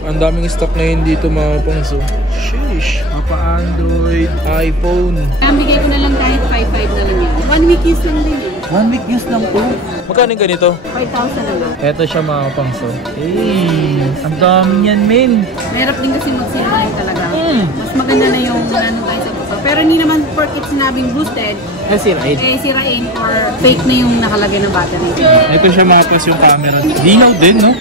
Ang daming stock ngayon dito mga pangso. Sheesh. Mapa Android, iPhone. Bigay ko na lang kahit 5.5 na lang yan. 1 week use lang din yan. 1 week use lang po. Magkano ganito? 5,000 na lang. Eto siya mga pangso. Hey, ang dami yan men. Mahirap din kasi mag-sinungaling talaga. Mas maganda na yung ano guys sa puso. Pero hindi naman porket sinabing boosted. Sirain. Sirain or fake na yung nakalagay ng battery. Ito siya mga pas yung camera. Dinaw din no?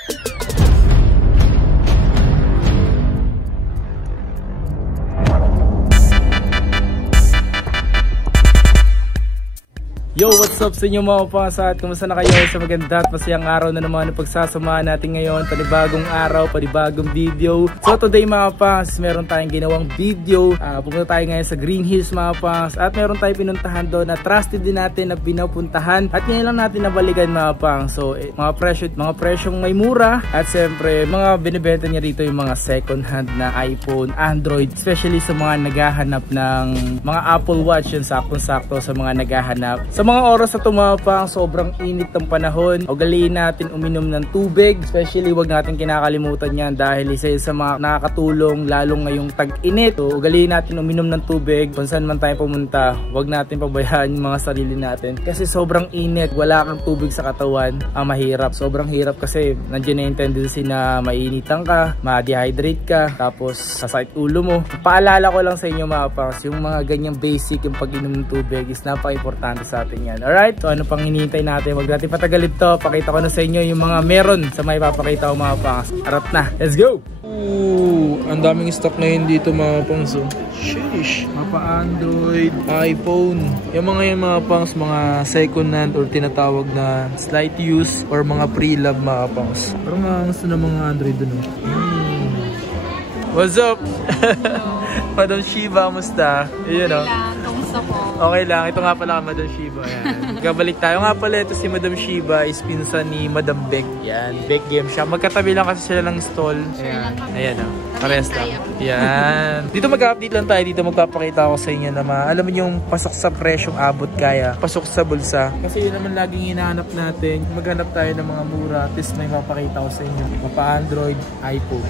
Yo, what's up sa inyo mga pasat? Kumusta na kayo sa maganda at masayang araw na naman ang pagsasamahan natin ngayon? Panibagong araw, panibagong video. So today mga pas, meron tayong ginawang video. Pumunta tayo ngayon sa Green Hills mga pas. At meron tayong pinuntahan doon na trusted din natin na pinapuntahan. At ngayon lang natin nabalikan mga pang. So mga presyong may mura. At siyempre mga binibenta niya rito yung mga second hand na iPhone, Android. Especially sa mga naghahanap ng mga Apple Watch. Yun saktong-sakto sa mga naghahanap. Sa mga oras na tumapang, sobrang init ng panahon. Ugaliin natin uminom ng tubig. Especially wag natin kinakalimutan yan dahil isa sa mga nakakatulong lalong ngayong tag-init. So ugaliin natin uminom ng tubig. Kung saan man tayo pumunta, wag natin pabayaan yung mga sarili natin. Kasi sobrang init, wala kang tubig sa katawan. Mahirap. Sobrang hirap kasi nandiyan na yung tendency na mainitan ka, ma-dehydrate ka, tapos sasakit ulo mo. Paalala ko lang sa inyo mga pangs, yung mga ganyang basic yung pag-inom ng tubig is napaka-importante sa atin yan. Alright? So ano pang hinihintay natin? Wag natin patagalin to. Pakita ko na sa inyo yung mga meron sa may papakita ko mga pangs. Harap na. Let's go! Ang daming stock ngayon dito mga pangs. Sheesh. Mapa Android, iPhone. Yung mga pangs, mga second hand or tinatawag na slight use or mga pre-love mga pangs. Parang gusto na mga Android dun. What's up? Madam Shiba, musta? Yun o. Okay lang, ito nga pala Madam Shiba. Yan. Gabalik tayo nga pala, ito si Madam Shiba is pinsan ni Madam Beck. Yan, Beck Game Shop. Magkatabi lang kasi sila ng stall. Ayan, ayan o. Pares lang. Yan. Dito mag-update lang tayo. Dito magpapakita ako sa inyo na alam mo yung pasok sa presyong abot kaya. Pasok sa bulsa. Kasi yun naman laging hinahanap natin. Maghanap tayo ng mga mura. At least may mapakita ko sa inyo. Mapa Android, iPhone.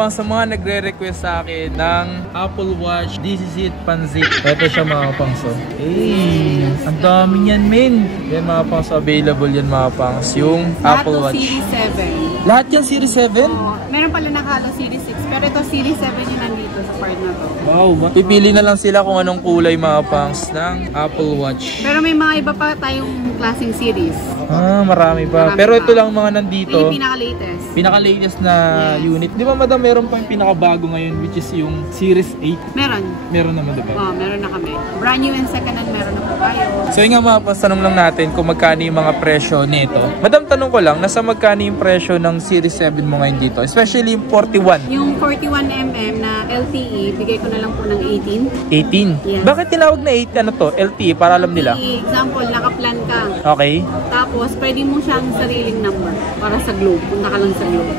Sa mga nagre-request sa akin ng Apple Watch, this is it, panzit. Ito siya mga pangso. Hey, ang dami niyan men. Yan mga pangso, available yan mga pangs. Yung Apple Watch. Series 7. Lahat yan Series 7? Meron pala nakala Series 6. Pero ito Series 7 yung nandito sa part na to. Wow, pipili na lang sila kung anong kulay mga pangs ng Apple Watch. Pero may mga iba pa tayong klaseng series. Marami pa. Pero ito lang mga nandito. Yung pinaka-latest. Pinaka-latest na unit. Di ba madam, meron pa yung pinakabago ngayon which is yung Series 8? Meron. Meron naman diba? Meron na kami. Brand new and second hand meron na po tayo. So yung nga mga tanong lang natin kung magkano yung mga presyo nito. Madam, tanong ko lang, nasa magkano yung presyo ng Series 7 mo ngayon dito? Especially yung 41. Yung 41mm na LTE, bigay ko na lang po ng 18. 18? Yes. Bakit tinawag na 8 ano to? LTE para alam nila? Example, nakaplan ka. Okay. Tapos, pwede mo siyang sariling number para sa Globe. Punta ka lang sa Globe.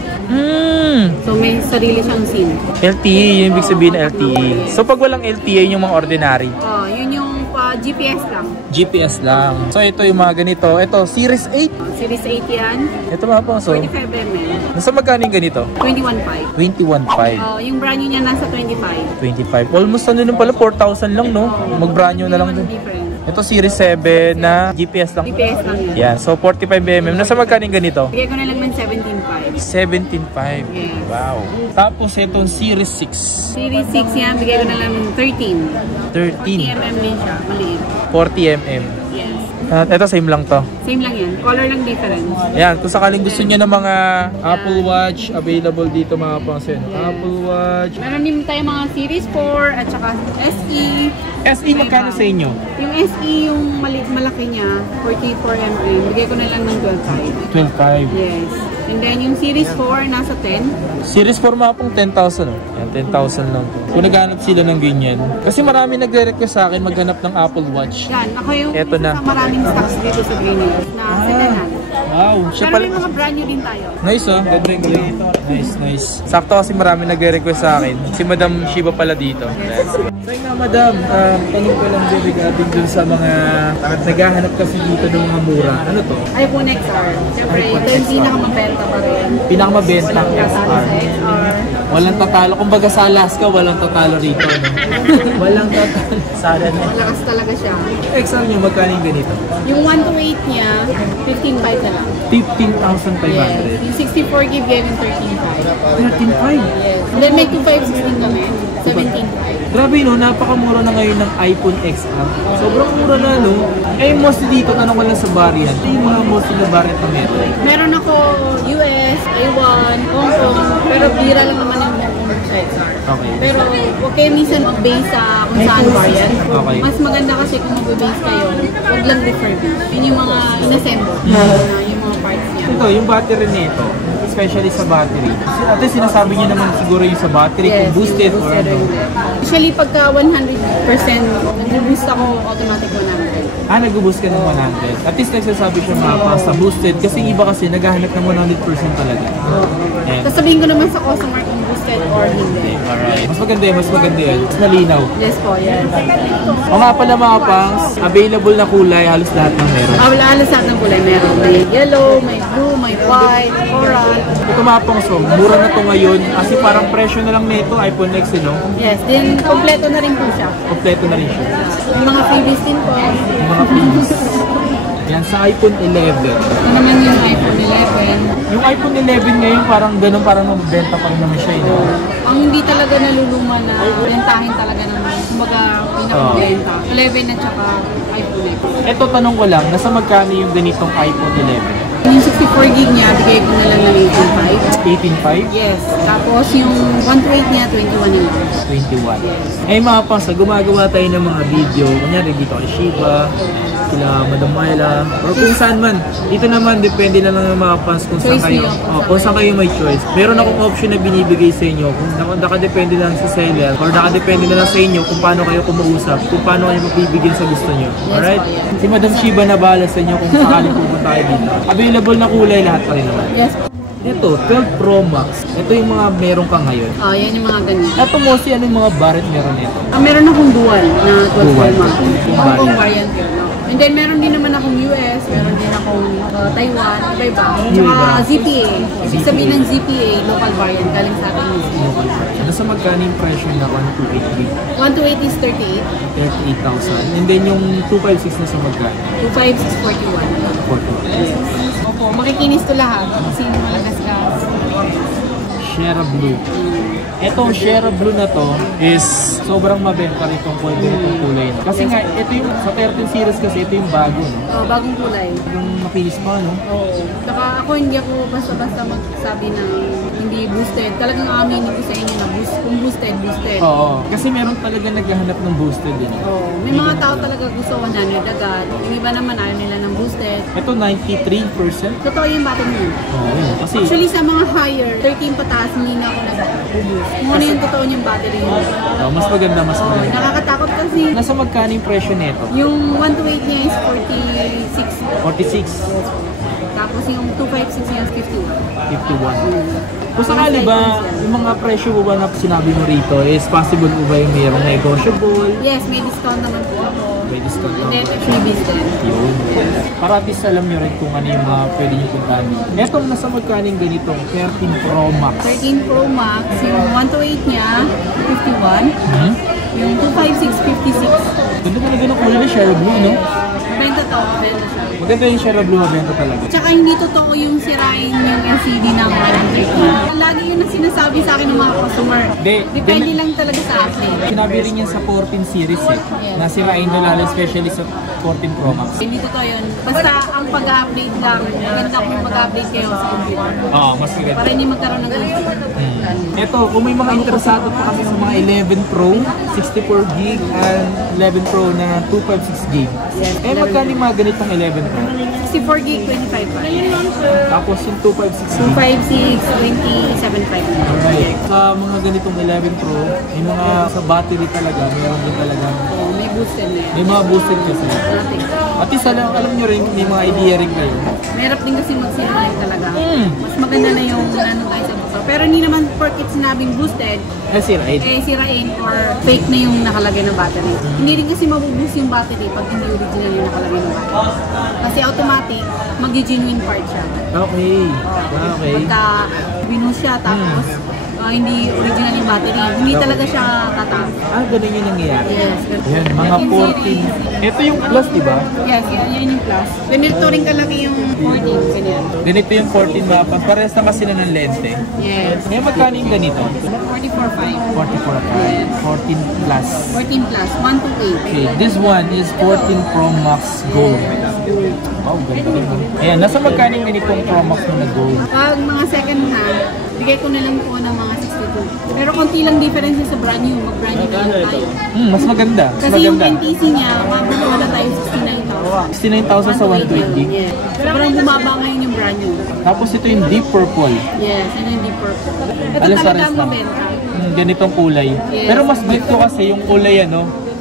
So, may sarili siyang SIM. LTE, yung ibig sabihin na LTE. So, pag walang LTE, yung mga ordinary? Yun yung GPS lang. GPS lang. So, ito yung mga ganito. Ito, Series 8. Series 8 yan. Ito mga po. So, 45mm. nasa magkano yung ganito? 21.5. 21.5. Yung brand new niya nasa 25. 25. Almost ano nun pala, 4,000 lang, no? Mag-brand new na lang dun. Ito Series 7 na GPS lang. GPS lang yan. Yan. So 45mm. Nasa magkano yung ganito? Bigay ko na lang ng 17.5. 17.5. Yes. Wow. Tapos itong Series 6. Series 6 yan. Bigay ko na lang ng 13. 13. 40mm din siya. Maliit. 40mm. Yes. At ito same lang to. Same lang yan. Color lang difference. Ayan. Kung sakaling gusto niyo ng mga Apple Watch, available dito mga pangsin. Yes. Apple Watch. Meron din tayo mga Series 4 at saka SE. SE magkano sa inyo? Yung SE, yung malaki niya, 44mm. Bigay ko na lang ng 12.5. 12.5. Yes. And then yung Series 4, nasa 10. Series 4 mga pong 10,000. Oh. Yan, 10,000 lang po. Kung naghanap sila ng ganyan. Kasi marami nagre-request sa akin maghanap ng Apple Watch. Yan, ako yung eto na. Maraming stocks dito sa Green Hills na second hand. Wow. Siya Pero pala. may mga brand new din tayo. Nice oh. Galing. Nice, nice. Sakto kasi marami nagre-request sa akin. Si Madam Shiba pala dito. So nga Madam, tanong ko lang din regarding dun sa mga naghahanap kasi dito ng mga mura. Ano to? iPhone XR. Siyempre, ito yung pinakamabenta pa rin. Pinakamabenta ng Walang kasali XR. sa XR. Walang tatalo. Kumbaga sa Alaska, walang tatalo rito. No? Walang tatalo. Sana na. Malakas talaga siya. Exam nyo, magkano yung ganito? Yung 1 to 8 niya, 15.5 na lang. 15,500. Yes. Yung 64 gig yan yung 13.5. 13,500. Yes. And then may 256 kami, 17.5. Grabe no, napakamura na ngayon ng iPhone XR. Sobrang mura na no. Eh mostly dito, tanong ko lang sa variant. Yung mga mostly na variant na meron. Meron ako US, Taiwan, Hong Kong, pero bira lang naman yung Hong Kong XR. Okay. Pero huwag kayo minsan mag-base sa kung saan variant. Okay. Mas maganda kasi kung mag-base kayo, huwag lang refurbish. Yun yung mga inassemble, yung mga parts niya. Ito, yung battery nito, especially sa battery. At least sinasabi niyo naman siguro yung sa battery, kung boosted or ano. Usually pagka 100%, nag-boost ako automatic 100. Nag-boost ka ng 100. At least nagsasabi siya mga sa boosted kasi iba kasi naghahanap ng 100% talaga. And, Tapos sabihin ko naman sa customer kung boosted or hindi. alright. Mas maganda yun, mas maganda yun. Mas malinaw. Yes po, yes. O nga pala mga pangs, available na kulay, halos lahat ng meron. Halos lahat ng kulay meron. May yellow, may blue, may white, coral. Ito mga pangs, mura na to ngayon kasi parang presyo na lang nito, iPhone X, no? Yes, din kompleto na rin po siya. Kompleto na rin siya. Yung mga freebies din po. Yung mga fees. Yan, sa iPhone 11. Ito naman yung iPhone 11. Yung iPhone 11 ngayon parang ganun, parang mabibenta pa rin naman siya, no? Ang hindi talaga naluluma na bentahin talaga naman. Kumbaga, pinakabenta. 11 at saka iPhone 8. Ito, tanong ko lang, nasa magkano yung ganitong iPhone 11? Yung 64 gig niya, bigay ko na lang ng 18.5? 18.5. Yes. Tapos yung 1 to 8 niya, 21 na lang. 21. Eh mga pangs, gumagawa tayo ng mga video. Kunyari dito kay Shiba, sila Madam Myla, or kung saan man. Dito naman, depende na lang ng mga fans kung saan Choice kayo. niyo. Kung saan kayo may choice. Meron akong option na binibigay sa inyo. Kung nakadepende lang sa seller, or nakadepende na lang sa inyo kung paano kayo kumausap, kung paano kayo magbibigay sa gusto nyo. Alright? Si Madam Shiba na bahala sa inyo kung sakaling pupunta kayo dito. Available na kulay lahat pa rin naman. Yes. Ito, 12 Pro Max. Ito yung mga meron ka ngayon. Oh, yan yung mga ganyan. Ito mostly ano yung mga variant meron nito. Meron akong dual na 12 Dual. Pro Max. Hong Kong variant yun. No? And then meron din naman akong US, meron din akong Taiwan, iba-iba. Tsaka ZPA. Ibig sabihin ng ZPA, local variant, galing sa atin mismo. Nasa magkano yung presyo na 128 gig? 1 to 8 is 38. 38,000. And then yung 256 na sa magkano? 256, 41. 41. Opo, makikinis to lahat kasi malagas-gas. Shera Blue. Itong Shera Blue na to is sobrang mabenta rin itong kulay na. Kasi nga, ito yung sa 13 series kasi ito yung bago, no? Oh, bagong kulay. Yung makinis pa, no? Oo. Saka ako hindi ako basta-basta magsabi na hindi boosted. Talagang aminin ko sa inyo na kung boosted, boosted. Oo. Kasi meron talaga naghahanap ng boosted din. Oo. May mga tao talaga gusto 100 agad. Yung iba naman ayaw nila ng boosted. Ito 93%. Totoo yung button mo. Oo, yun. Kasi Actually sa mga higher, 13 pataas, hindi na ako nag-boost. Kung ano yung totoo yung battery mo. mas maganda, mas Oo. maganda. Nakakatakot kasi. Nasa magkano yung presyo nito? Yung 1 to 8 niya is 46. 46. Tapos yung 256 niya is 51. 51. Kung sakali ba, yung mga presyo mo ba na sinabi mo rito, is possible po ba yung mayroong negotiable? Yes, may discount naman po ako. May discount And then, naman. freebies din. Yun. Para at least alam nyo rin kung ano yung mga pwede nyo puntahan. Etong nasa magkaning ganito, 13 Pro Max. 13 Pro Max, yung 1 to 8 niya, 51. Hmm? Yung 256, 56. Ganda talaga ng kulay na Shera Blue, no? Benta to, benta siya. Maganda yung Shera Blue, mabenta talaga. Tsaka hindi totoo yung sirain yung LCD ng 130. Lagi yun ang sinasabi sa akin ng mga customer. Depende lang talaga sa akin. Sinabi rin yan sa 14 series eh. Yes. Nasirain na lalo, especially sa 14 Pro Max. Hindi totoo yun. Basta ang pag-update lang, maganda kung mag-update kayo sa computer. Oo, mas maganda. Para hindi magkaroon ng gusto. Ito, kung may mga interesado pa kami sa mga 11 Pro, 64 gig and 11 Pro na 256 gig. Yes, Magkano yung mga ganitong 11 Pro? 64 gig, 25 pa. Tapos yung 256 gig. 256, 27.5. Alright. Sa mga ganitong 11 Pro, yung mga sa battery talaga, meron din talaga. Oo, may boosted na yan. May mga boosted kasi. Nothing. At least alam nyo rin, may mga idea rin kayo. Mahirap din kasi mag-simulate talaga. Mas maganda na yung ano tayo sa buka. Pero hindi naman porket sinabing boosted, Sirain. sirain or fake na yung nakalagay ng battery. Hindi rin kasi mabuboost yung battery pag hindi original yung nakalagay ng battery. Kasi automatic, mag-genuine part siya. Okay. Okay. Pagka binus siya, tapos hindi original yung battery. Hindi talaga siya tataas. Ganun yung nangyayari. Yes. Yan, mga 14. Ito yung plus, di ba? Yes, yan yung plus. Ganito rin kalaki yung 14, ganyan. Ganito yung 14 mapa. Parehas na kasi na ng lente. Yes. Ngayon, magkano yung ganito? 44.5. 44. 14 plus. 14 plus, 1 to 8. Okay, this one is 14 Pro Max Gold. Wow, ganda rin. Ayan, nasa magkano yung ganitong Pro Max na gold? Pag mga second hand, bigay ko na lang po ng mga 62. Pero konti lang difference sa brand new. Mag-brand new na lang tayo. Mas maganda. Mas Kasi yung maganda. NTC niya, mabubuha na tayo 69,000. 69,000 sa 120. Yes. Sobrang bumaba ngayon yung brand new. Tapos ito yung deep purple. Yes, ano yung deep purple. Ito Alas talaga pares ang lang. mabenta. Ganitong kulay. Yes. Pero mas gusto kasi yung kulay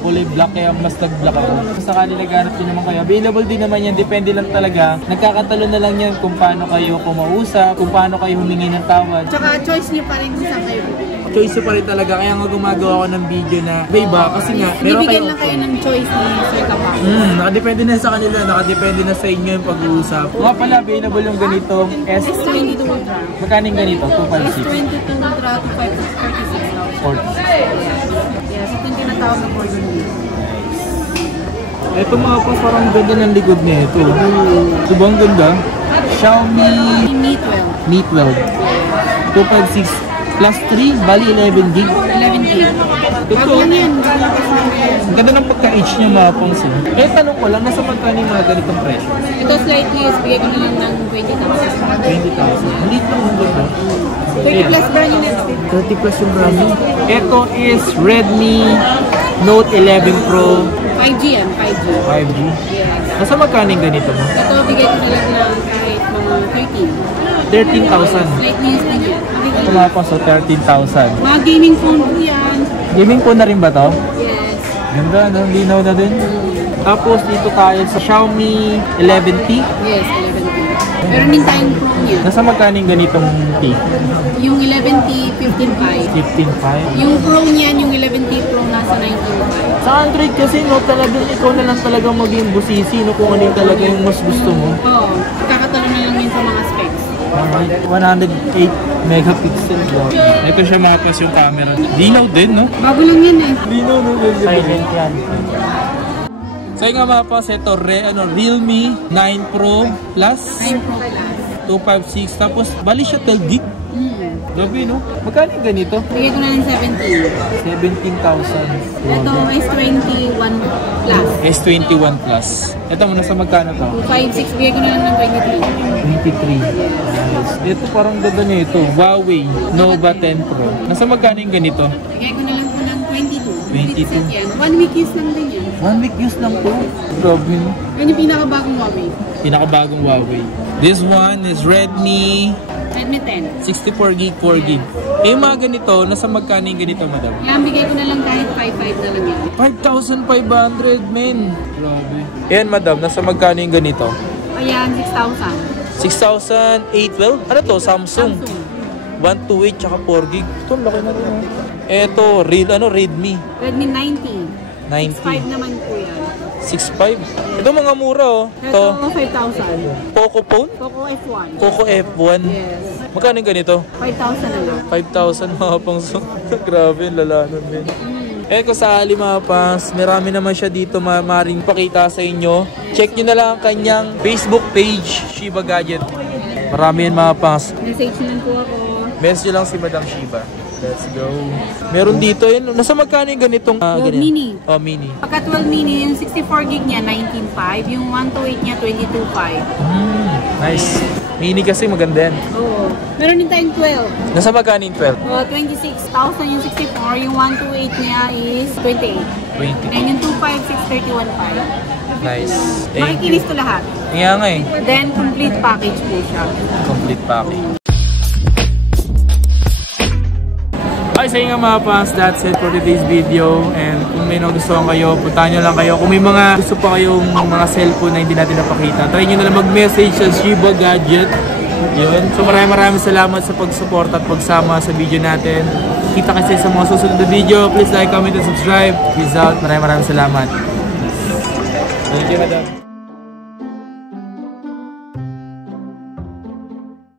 kulay black, kaya mas nag-black ako. Sa kanila ganap din naman kayo. Available din naman yan, depende lang talaga. Nagkakatalo na lang yan kung paano kayo kumausap, kung paano kayo humingi ng tawad. Tsaka choice niyo pa rin kung saan kayo bibili. Choice pa rin talaga, kaya nga gumagawa ako ng video na iba kasi nga meron Bibigyan lang kayo ng choice ni Sir Kapag. Nakadepende na sa kanila, nakadepende na sa inyo yung pag-uusap. Mga pala, available yung ganito S22 Ultra. Magkano yung ganito? 256? S22 Ultra, 256,000. 40. Yes, ito yung tinatawag na 40. Ito mga pa, parang ganda ng likod niya ito. Ito ba ang ganda? Xiaomi Mi 12. Mi 12 256 plus 3, bali 11 gig. 11 gig. Ito, Bago lang yan. Bago kasi yan. ang ganda ng pagka-age niya mga pangs. Tanong ko lang, nasa magkano yung mga ganitong presyo? Ito slightly, bigay ko na lang ng 20,000. 20,000. Hindi ito ang ganda. 30 plus brand new na ito. 30 plus yung brand new. Ito is Redmi Note 11 Pro 5G yan, 5G. 5G. Yes. Nasa magkano yung ganito mo? Ito, bigay ko na lang ng kahit mga 13. 13,000. Slightly din yan. Ito mga pangs, 13,000. Mga gaming phone po yan. Gaming phone na rin ba to? Yes. Ganda, linaw na din. Tapos dito tayo sa Xiaomi 11T. Yes, 11T. Meron din tayong Pro niya. Nasa magkano yung ganitong T? Yung 11T, 15.5. 15.5. Yung Pro niyan, yung 11T Pro, nasa 19.5. Sa Android kasi, talagang ikaw na lang talaga maging busisi, kung ano yung talaga yung mas gusto mo. Oo. Kakatalo na lang yun sa mga specs. Alright, 108 megapixel. Ito siya mapas yung camera. Linaw din, no? Bago lang yan eh. Linaw, no? Silent yan. So yung nga mapas, ito, Realme 9 Pro Plus 9 Pro Plus. 256. Tapos, bali siya 12 gig. Gabi, no? Magkano yung ganito? Bigay ko na ng 17. 17,000. Ito, S21 Plus. S21 Plus. Ito mo, nasa magkano to? 256, bigay ko na lang ng 23. 23. Nice. Ito parang ganda niya ito. Huawei Nova 10 Pro. Nasa magkano yung ganito? Bigay ko na lang po ng 22. 22. Yan. 1 week use lang din yan. 1 week use lang to. Grabe, no? Yan yung pinakabagong Huawei. Pinakabagong Huawei. This one is Redmi Redmi 10. 64 gig, 4 gig. Eh, yung mga ganito, nasa magkano yung ganito, madam? Yan, bigay ko na lang kahit 5.5 na lang yan. 5,500, men. Grabe. Ayan, madam, nasa magkano yung ganito? Ayan, 6,000. 6,812? Ano to? Samsung. 128 tsaka 4 gig. Ito, laki na rin. Ito, Redmi. Redmi 90. 90. 6.5 naman po yan. 6,500. Ito mga mura, oh. Ito, Ito, 5,000. Poco phone? Poco F1. Poco F1. Yes. Magkano yung ganito? 5,000 na lang. 5,000 mga pangs. Grabe, lala nun, men. Eh, kung sakali mga pangs, marami naman siya dito maaaring pakita sa inyo. Check nyo na lang ang kanyang Facebook page, Shiba Gadget. Marami yan mga pangs. Message nyo lang po ako. Message nyo lang si Madam Shiba. Let's go. Meron dito yun. Nasa magkano yung ganitong? Mini. Oh, mini. Pagka 12 mini, yung 64 gig niya, 19.5. Yung 128 niya, 22.5. Nice. Mini kasi maganda yan. Oo. Meron din tayong 12. Nasa magkano yung 12? 26,000 yung 64. Yung 128 niya is 28. 20. And yung 256, 31.5. Nice. Thank you. Makikinis to lahat. Kaya nga eh. Then, complete package po siya. Complete package. Okay, sa inyo mga fans, that's it for today's video. And kung may nagustuhan kayo, puntahan nyo lang kayo. Kung may mga gusto pa kayong mga cellphone na hindi natin napakita, try nyo na lang mag-message sa Shiba Gadget. Yun. So maraming salamat sa pag-support at pagsama sa video natin. Kita kasi sa mga susunod na video. Please like, comment, and subscribe. Peace out. Maraming salamat. Thank you, madam.